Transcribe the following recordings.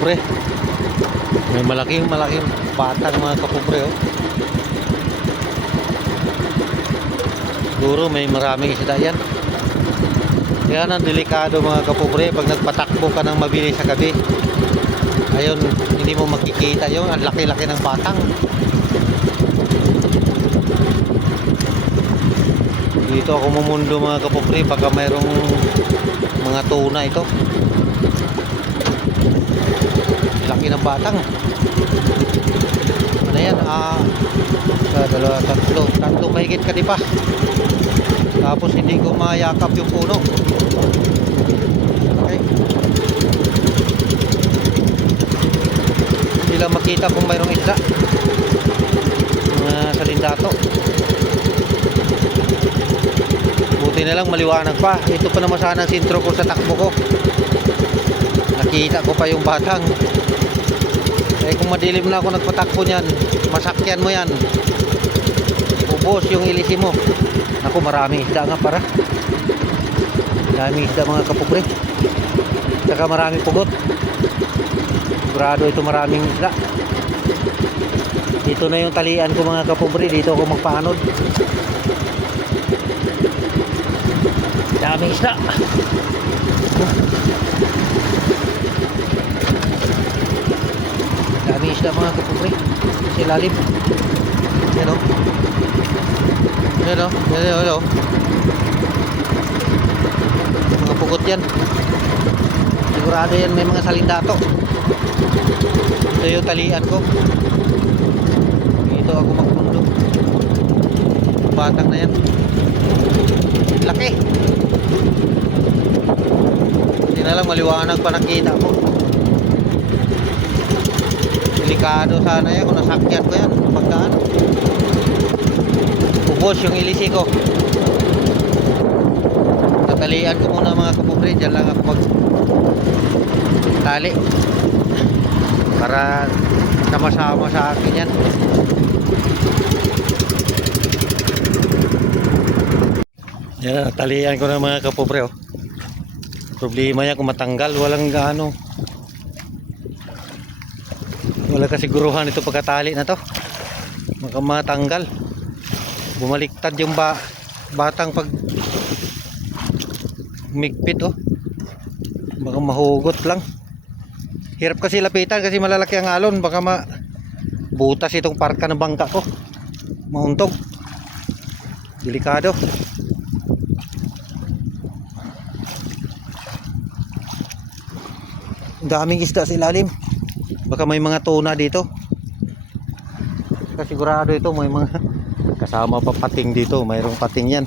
kapobre. May malaking batang mga kapobre, oh. Siguro may maraming isda yan. Kaya nang delikado mga kapobre pag nagpatakbo ka ng mabilis sa gabi. Ayun, hindi mo makikita yung ang laki-laki ng batang. Dito ako mumundo mga kapobre, baka mayroong mga tuna ito. Laki ng batang. Ano yan? Dalawa, tatlo mahigit ka di pa. Tapos hindi ko mayakap yung puno. Okay. Hindi lang makita kung mayroong isda. Mga salindato. Buti na lang maliwanag pa. Ito pa naman sana ang sintro ko sa takbo ko. Nakita ko pa yung batang. Eh kung madilim na ako nagpatakbo niyan, masakyan mo yan. Ubos yung ilisi mo. Ako maraming isda nga para. Maraming isda mga kapobre. Saka maraming pugot. Sigurado ito maraming isda. Dito na yung talian ko mga kapobre. Dito ako magpaanod. Daming isda. Daming isda mga kapobre. Sa ilalim. Yan o. Yan o. Yan o. Mga pugot yan. Sigurado yan may mga salindato. Ito yung talian ko. Dito ako magpundo. Batang na yan. Laki. Hindi na lang maliwanag pa nakita ko. Delikado sana yan kung nasakyan ko yan pagkaan. Ubos yung ilisi ko. Tatalian ko muna mga kapobre. Diyan lang ako magtali para sama-sama sa akin yan. Yan, talian ko na mga kapobre, oh. Problema niya kung matanggal, walang gaano. Wala kasiguruhan ito pagkatali na to. Baka matanggal. Bumaliktad yung batang pag migpit, oh. Baka mahugot lang. Hirap kasi lapitan kasi malalaki ang alon. Baka butas itong parka ng bangka ko. Mahuntog. Delikado. Daming isda sa ilalim. Baka may mga tuna dito. Kasigurado ito may mga kasama pa pating dito. Mayroong pating yan.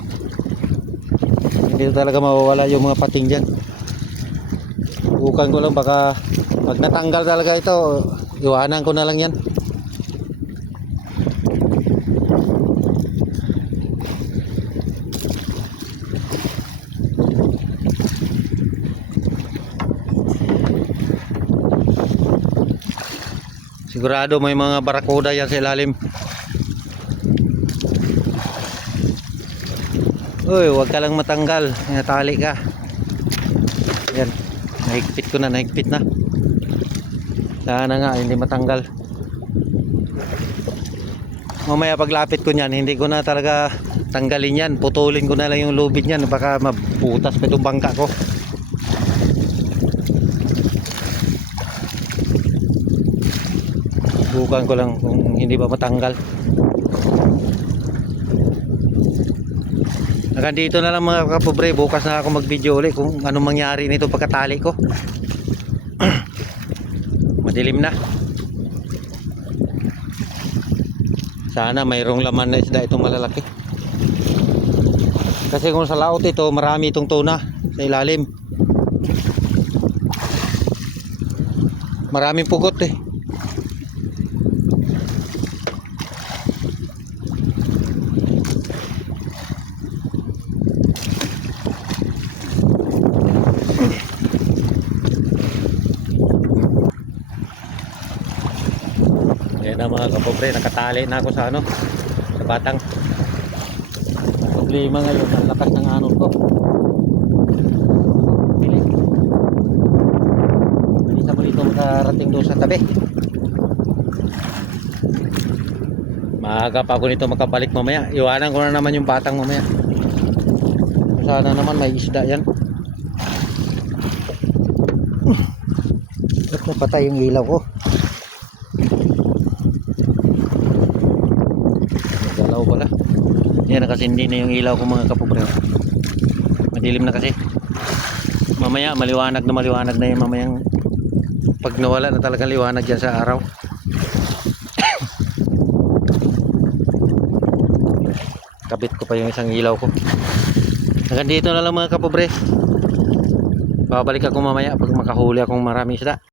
Hindi talaga mawawala yung mga pating dyan. Bukan ko lang baka pag natanggal talaga ito, iwanan ko na lang yan. Sigurado may mga barakuda yan sa ilalim. Uy, huwag ka lang matanggal. Natali ka. Yan. Nahigpit ko na, nahigpit na. Sana nga, hindi matanggal. Mamaya paglapit ko niyan, hindi ko na talaga tanggalin yan. Putulin ko na lang yung lubid niyan. Baka mabutas pa itong bangka ko. Bukan ko lang kung hindi ba matanggal. Hanggang dito na lang mga kapobre. Bukas na ako mag video ulit kung anong mangyari nito pagkatali ko. Madilim na. Sana mayroong laman na isda itong malalaki. Kasi kung sa laot ito, marami itong tuna sa ilalim. Maraming pugot eh. Yan na mga kapobre, nakatali na ako sa sa batang. Problema ngayon, ang lakas ng anon ko. Bilis mo dito nakarating doon sa tabi. Maaga pa ako nito makabalik mamaya. Iwanan ko na naman yung batang mamaya. Sana naman may isda yan. Ba't napatay yung ilaw ko? Galaw pala. Yan, nakasindi na yung ilaw ko mga kapobre. Madilim na kasi. Mamaya maliwanag na yung mamayang pag nawala na talagang liwanag yan sa araw. Kabit ko pa yung isang ilaw ko. Hanggang dito na lang mga kapobre. Babalik ako mamaya pag makahuli akong maraming isda.